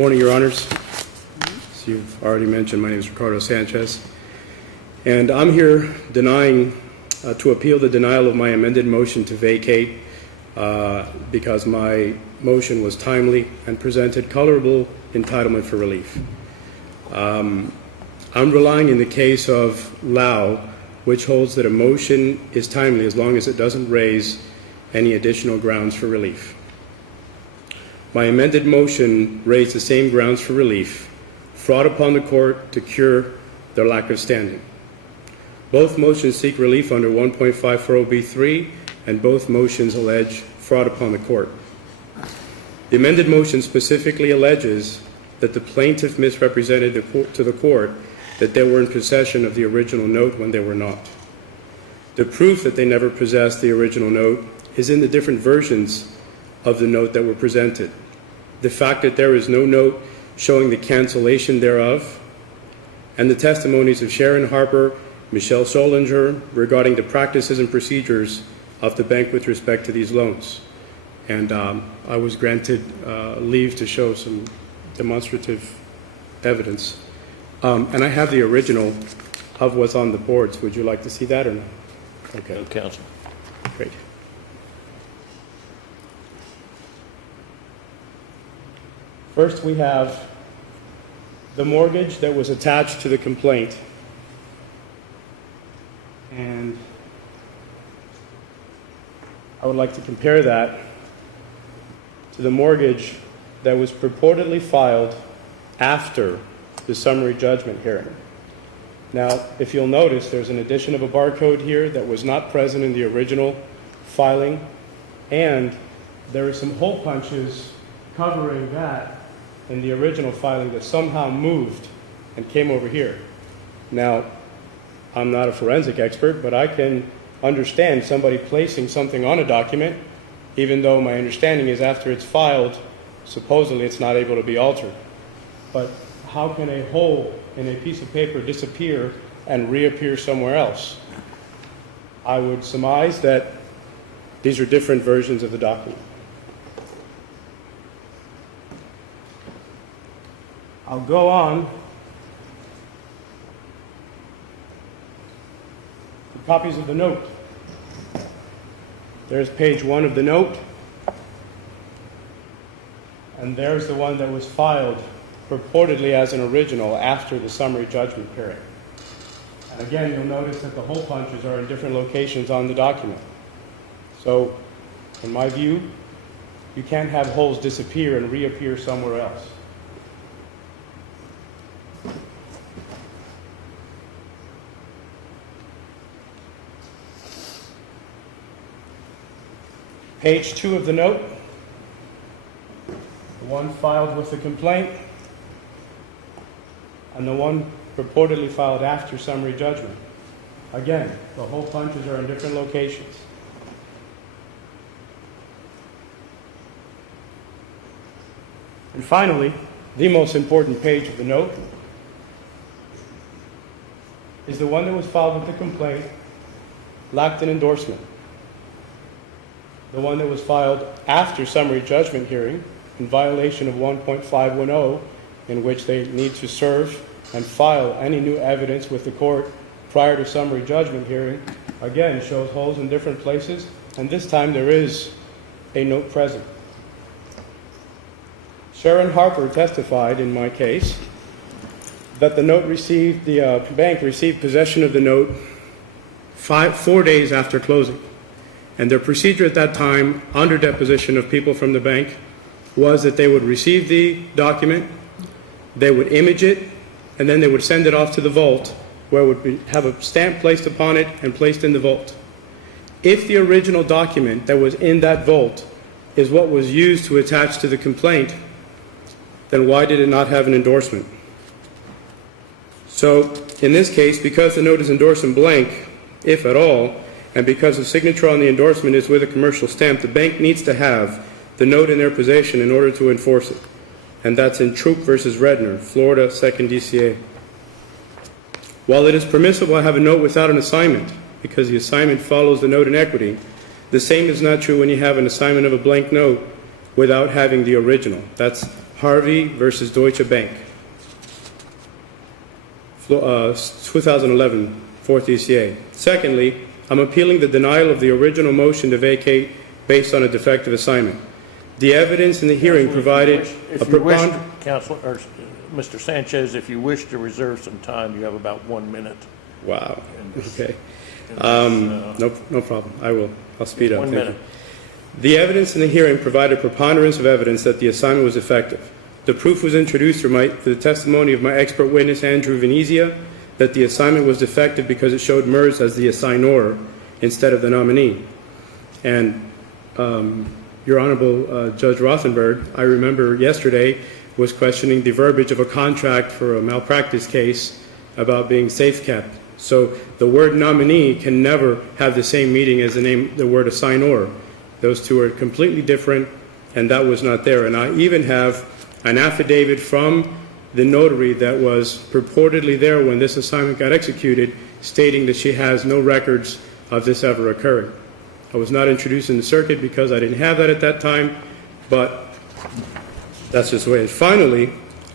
Morning, Your Honors. As you've already mentioned, my name is Ricardo Sanchez, and I'm here to appeal the denial of my amended motion to vacate because my motion was timely and presented colorable entitlement for relief. I'm relying in the case of Lau, which holds that a motion is timely as long as it doesn't raise any additional grounds for relief. My amended motion raised the same grounds for relief, fraud upon the court to cure their lack of standing. Both motions seek relief under 1.540b3, and both motions allege fraud upon the court. The amended motion specifically alleges that the plaintiff misrepresented to the court that they were in possession of the original note when they were not. The proof that they never possessed the original note is in the different versions of the note that were presented. The fact that there is no note showing the cancellation thereof, and the testimonies of Sharon Harper, Michelle Solinger regarding the practices and procedures of the bank with respect to these loans. And I was granted leave to show some demonstrative evidence. And I have the original of what's on the boards. Would you like to see that or no? Okay. No, counsel. Great. First, we have the mortgage that was attached to the complaint. And I would like to compare that to the mortgage that was purportedly filed after the summary judgment hearing. Now, if you'll notice, there's an addition of a barcode here that was not present in the original filing, and there are some hole punches covering that in the original filing that somehow moved and came over here. Now, I'm not a forensic expert, but I can understand somebody placing something on a document, even though my understanding is after it's filed, supposedly it's not able to be altered. But how can a hole in a piece of paper disappear and reappear somewhere else? I would surmise that these are different versions of the document. I'll go on to copies of the note. There's page 1 of the note, and there's the one that was filed purportedly as an original after the summary judgment hearing. And again, you'll notice that the hole punches are in different locations on the document. So, in my view, you can't have holes disappear and reappear somewhere else. Page 2 of the note, the one filed with the complaint, and the one purportedly filed after summary judgment. Again, the hole punches are in different locations. And finally, the most important page of the note is the one that was filed with the complaint, lacked an endorsement. The one that was filed after summary judgment hearing in violation of 1.510, in which they need to serve and file any new evidence with the court prior to summary judgment hearing, again shows holes in different places, and this time there is a note present. Sharon Harper testified in my case that the bank received possession of the note 4 days after closing. And their procedure at that time, under deposition of people from the bank, was that they would receive the document, they would image it, and then they would send it off to the vault, where it would have a stamp placed upon it and placed in the vault. If the original document that was in that vault is what was used to attach to the complaint, then why did it not have an endorsement? So, in this case, because the note is endorsed in blank, if at all, and because the signature on the endorsement is with a commercial stamp, the bank needs to have the note in their possession in order to enforce it. And that's in Troop versus Redner, Florida, 2nd DCA. While it is permissible to have a note without an assignment, because the assignment follows the note in equity, the same is not true when you have an assignment of a blank note without having the original. That's Harvey versus Deutsche Bank, 2011, 4th ECA. Secondly, I'm appealing the denial of the original motion to vacate based on a defective assignment. The evidence in the hearing provided a preponderance. Counsel, or Mr. Sanchez, if you wish to reserve some time, you have about 1 minute. Wow. Okay. No problem. I'll speed up. 1 minute. The evidence in the hearing provided a preponderance of evidence that the assignment was effective. The proof was introduced through the testimony of my expert witness, Andrew Venezia, that the assignment was defective because it showed MERS as the assignor instead of the nominee. And Your Honorable Judge Rothenberg, I remember yesterday, was questioning the verbiage of a contract for a malpractice case about being safe kept. So the word nominee can never have the same meaning as the word assignor. Those two are completely different, and that was not there. And I even have an affidavit from the notary that was purportedly there when this assignment got executed, stating that she has no records of this ever occurring. I was not introduced in the circuit because I didn't have that at that time, but that's just the way it is. Finally,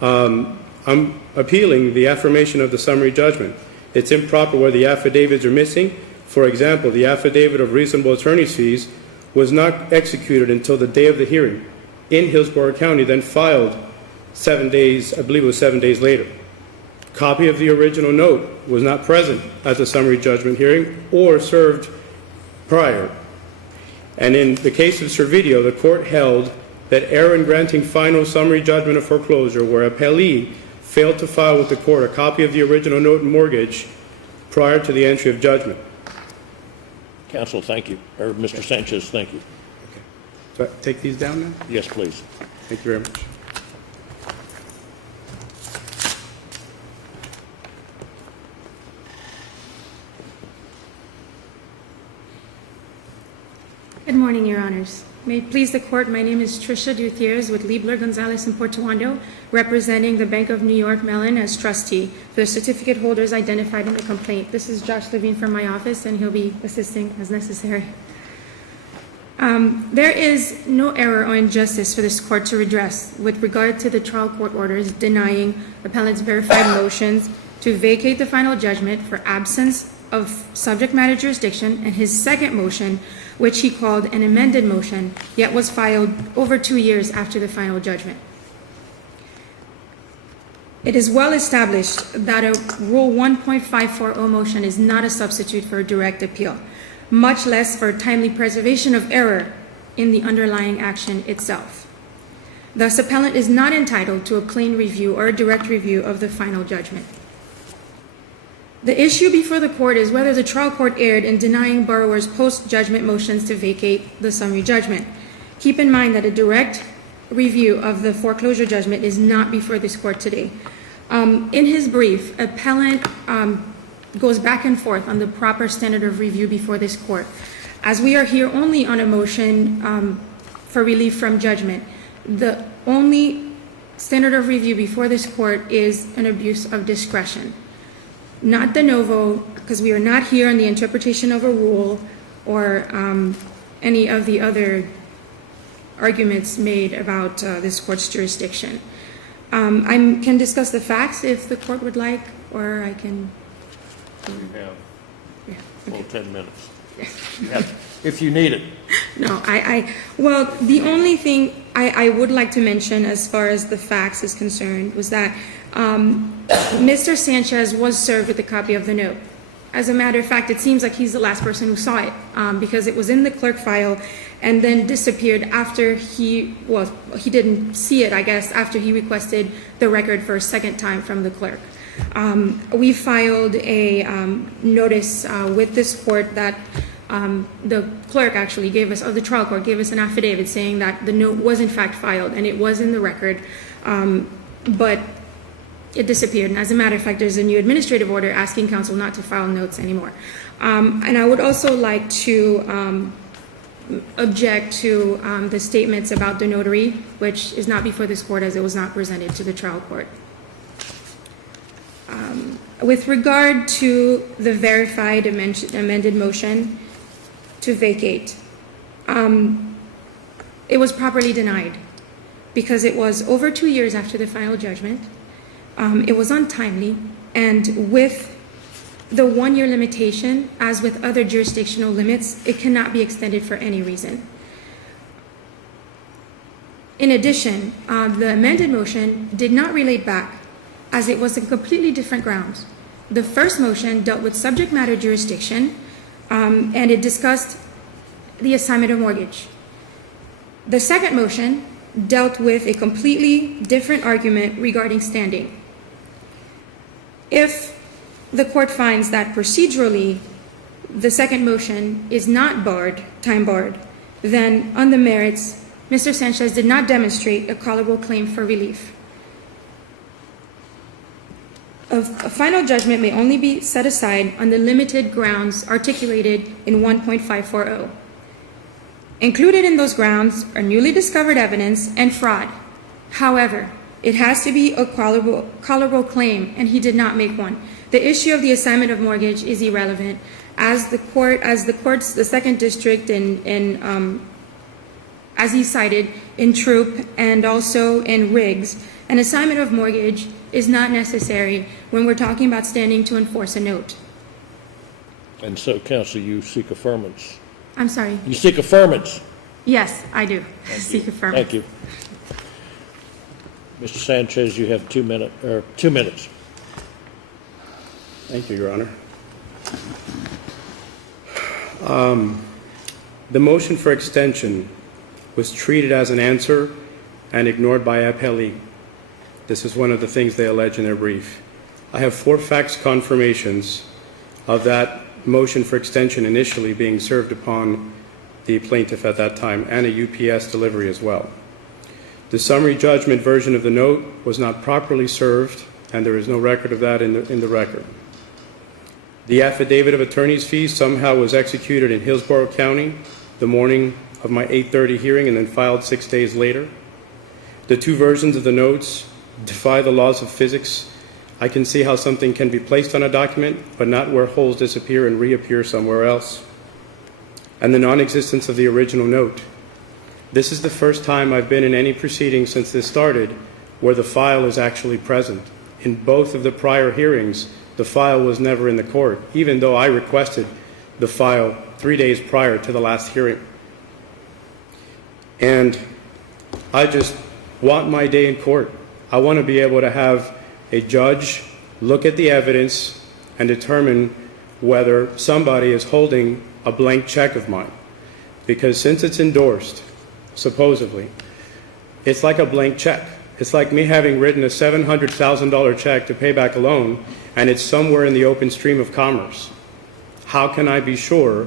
I'm appealing the affirmation of the summary judgment. It's improper where the affidavits are missing. For example, the affidavit of reasonable attorney's fees was not executed until the day of the hearing in Hillsborough County, then filed 7 days, I believe it was 7 days later. Copy of the original note was not present at the summary judgment hearing or served prior. And in the case of Servideo, the court held that error in granting final summary judgment of foreclosure where a appellee failed to file with the court a copy of the original note and mortgage prior to the entry of judgment. Counsel, thank you. Or Mr. Sanchez, thank you. Okay. So I take these down now? Yes, please. Thank you very much. Good morning, Your Honors. May it please the Court, my name is Tricia Gutierrez with Liebler, Gonzalez, and Portuando, representing the Bank of New York Mellon as trustee for the certificate holders identified in the complaint. This is Josh Levine from my office, and he'll be assisting as necessary. There is no error or injustice for this Court to redress with regard to the trial court orders denying appellant's verified motions to vacate the final judgment for absence of subject matter jurisdiction, and his second motion, which he called an amended motion, yet was filed over 2 years after the final judgment. It is well established that a Rule 1.540 motion is not a substitute for a direct appeal, much less for timely preservation of error in the underlying action itself. Thus, appellant is not entitled to a plain review or a direct review of the final judgment. The issue before the Court is whether the trial court erred in denying borrowers' post-judgment motions to vacate the summary judgment. Keep in mind that a direct review of the foreclosure judgment is not before this Court today. In his brief, appellant goes back and forth on the proper standard of review before this Court. As we are here only on a motion for relief from judgment, the only standard of review before this Court is an abuse of discretion. Not de novo, because we are not here on the interpretation of a rule or any of the other arguments made about this Court's jurisdiction. I can discuss the facts if the Court would like, or I can... You have 10 minutes. If you need it. No, well, the only thing I would like to mention as far as the facts is concerned was that Mr. Sanchez was served with a copy of the note. As a matter of fact, it seems like he's the last person who saw it because it was in the clerk file and then disappeared after he didn't see it, I guess, after he requested the record for a second time from the clerk. We filed a notice with this Court that the clerk actually gave us, or the trial court gave us an affidavit saying that the note was in fact filed and it was in the record, but it disappeared. And as a matter of fact, there's a new administrative order asking counsel not to file notes anymore. And I would also like to object to the statements about the notary, which is not before this Court as it was not presented to the trial court. With regard to the verified amended motion to vacate, it was properly denied because it was over 2 years after the final judgment. It was untimely, and with the 1-year limitation, as with other jurisdictional limits, it cannot be extended for any reason. In addition, the amended motion did not relate back, as it was on completely different grounds. The first motion dealt with subject matter jurisdiction, and it discussed the assignment of mortgage. The second motion dealt with a completely different argument regarding standing. If the court finds that procedurally the second motion is not time barred, then on the merits, Mr. Sanchez did not demonstrate a colorable claim for relief. A final judgment may only be set aside on the limited grounds articulated in 1.540. Included in those grounds are newly discovered evidence and fraud. However, it has to be a colorable claim, and he did not make one. The issue of the assignment of mortgage is irrelevant. As the second district as he cited in Troop and also in Riggs, an assignment of mortgage is not necessary when we're talking about standing to enforce a note. And so, counsel, you seek affirmance. I'm sorry. You seek affirmance. Yes, I do. Seek affirmance. Thank you. Mr. Sanchez, you have 2 minutes. Thank you, Your Honor. The motion for extension was treated as an answer and ignored by appellee. This is one of the things they allege in their brief. I have 4 fax confirmations of that motion for extension initially being served upon the plaintiff at that time, and a UPS delivery as well. The summary judgment version of the note was not properly served, and there is no record of that in the record. The affidavit of attorney's fees somehow was executed in Hillsborough County the morning of my 8:30 hearing and then filed 6 days later. The 2 versions of the notes defy the laws of physics. I can see how something can be placed on a document, but not where holes disappear and reappear somewhere else. And the non-existence of the original note. This is the first time I've been in any proceeding since this started where the file is actually present. In both of the prior hearings, the file was never in the court, even though I requested the file 3 days prior to the last hearing. And I just want my day in court. I want to be able to have a judge look at the evidence and determine whether somebody is holding a blank check of mine. Because since it's endorsed, supposedly, it's like a blank check. It's like me having written a $700,000 check to pay back a loan, and it's somewhere in the open stream of commerce. How can I be sure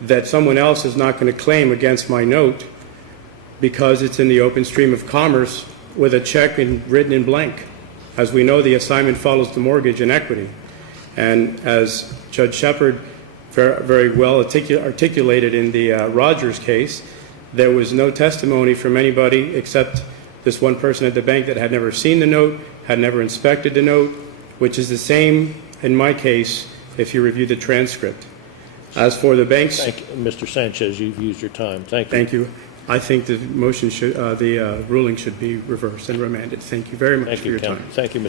that someone else is not going to claim against my note because it's in the open stream of commerce with a check written in blank? As we know, the assignment follows the mortgage in equity. And as Judge Shepard very well articulated in the Rogers case, there was no testimony from anybody except this one person at the bank that had never seen the note, had never inspected the note, which is the same in my case if you review the transcript. As for the banks... Thank you, Mr. Sanchez, you've used your time. Thank you. Thank you. I think the motion should, the ruling should be reversed and remanded. Thank you very much for your time. Thank you, Mr.